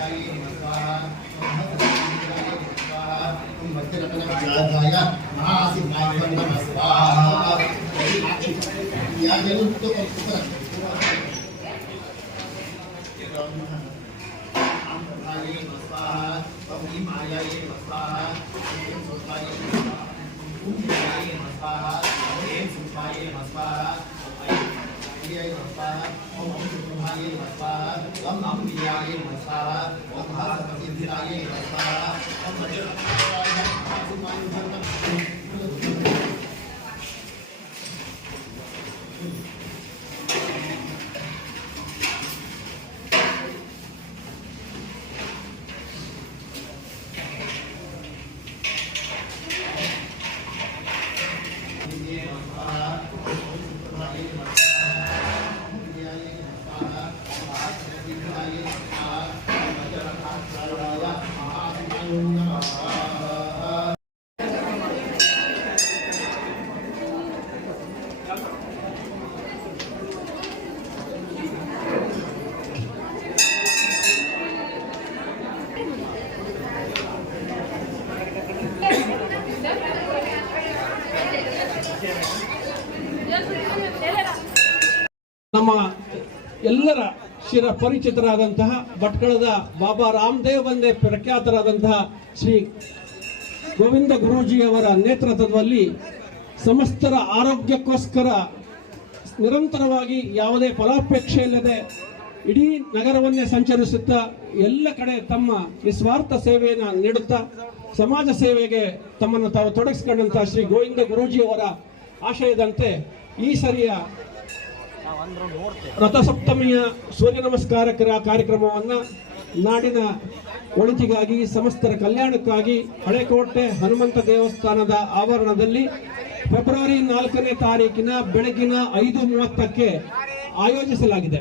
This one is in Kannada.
जाय नमस्कार ओम भक्ति रत्न जाय महासी भागवत नमस्कार या ज़रूर तो ऊपर हम भागे नमस्कार ओम ही माया ये नमस्कार ओम सुखाय नमस्कार ओम माया ये नमस्कार ओम सुखाय नमस्कार நமப்பா ஓம் ஓம் சுப்ரமாயே நமப்பா ஓம் அம்பியாயே நமப்பா ஓம் ஹாசபதியாயே நமப்பா ஓம் பஜரமாயே நமப்பா Yeah. Uh -huh. ನಮ್ಮ ಎಲ್ಲರ ಶಿರ ಪರಿಚಿತರಾದಂತಹ ಭಟ್ಕಳದ ಬಾಬಾ ರಾಮದೇವ್ ಒಂದೇ ಪ್ರಖ್ಯಾತರಾದಂತಹ ಶ್ರೀ ಗೋವಿಂದ ಗುರೂಜಿಯವರ ನೇತೃತ್ವದಲ್ಲಿ ಸಮಸ್ತರ ಆರೋಗ್ಯಕ್ಕೋಸ್ಕರ ನಿರಂತರವಾಗಿ ಯಾವುದೇ ಫಲಾಪೇಕ್ಷೆ ಇಲ್ಲದೆ ಇಡೀ ನಗರವನ್ನೇ ಸಂಚರಿಸುತ್ತಾ ಎಲ್ಲ ಕಡೆ ತಮ್ಮ ನಿಸ್ವಾರ್ಥ ಸೇವೆಯನ್ನು ನೀಡುತ್ತಾ ಸಮಾಜ ಸೇವೆಗೆ ತಮ್ಮನ್ನು ತಾವು ತೊಡಗಿಸಿಕೊಂಡಂತಹ ಶ್ರೀ ಗೋವಿಂದ ಗುರೂಜಿಯವರ ಆಶಯದಂತೆ ಈ ಸರಿಯ ರಥಸಪ್ತಮಿಯ ಸೂರ್ಯ ನಮಸ್ಕಾರಕರ ಕಾರ್ಯಕ್ರಮವನ್ನು ನಾಡಿನ ಒಳಿತಿಗಾಗಿ, ಸಮಸ್ತರ ಕಲ್ಯಾಣಕ್ಕಾಗಿ ಹಳೆಕೋಟೆ ಹನುಮಂತ ದೇವಸ್ಥಾನದ ಆವರಣದಲ್ಲಿ ಫೆಬ್ರವರಿ ನಾಲ್ಕನೇ ತಾರೀಕಿನ ಬೆಳಗಿನ ಐದು ಮೂವತ್ತಕ್ಕೆ ಆಯೋಜಿಸಲಾಗಿದೆ.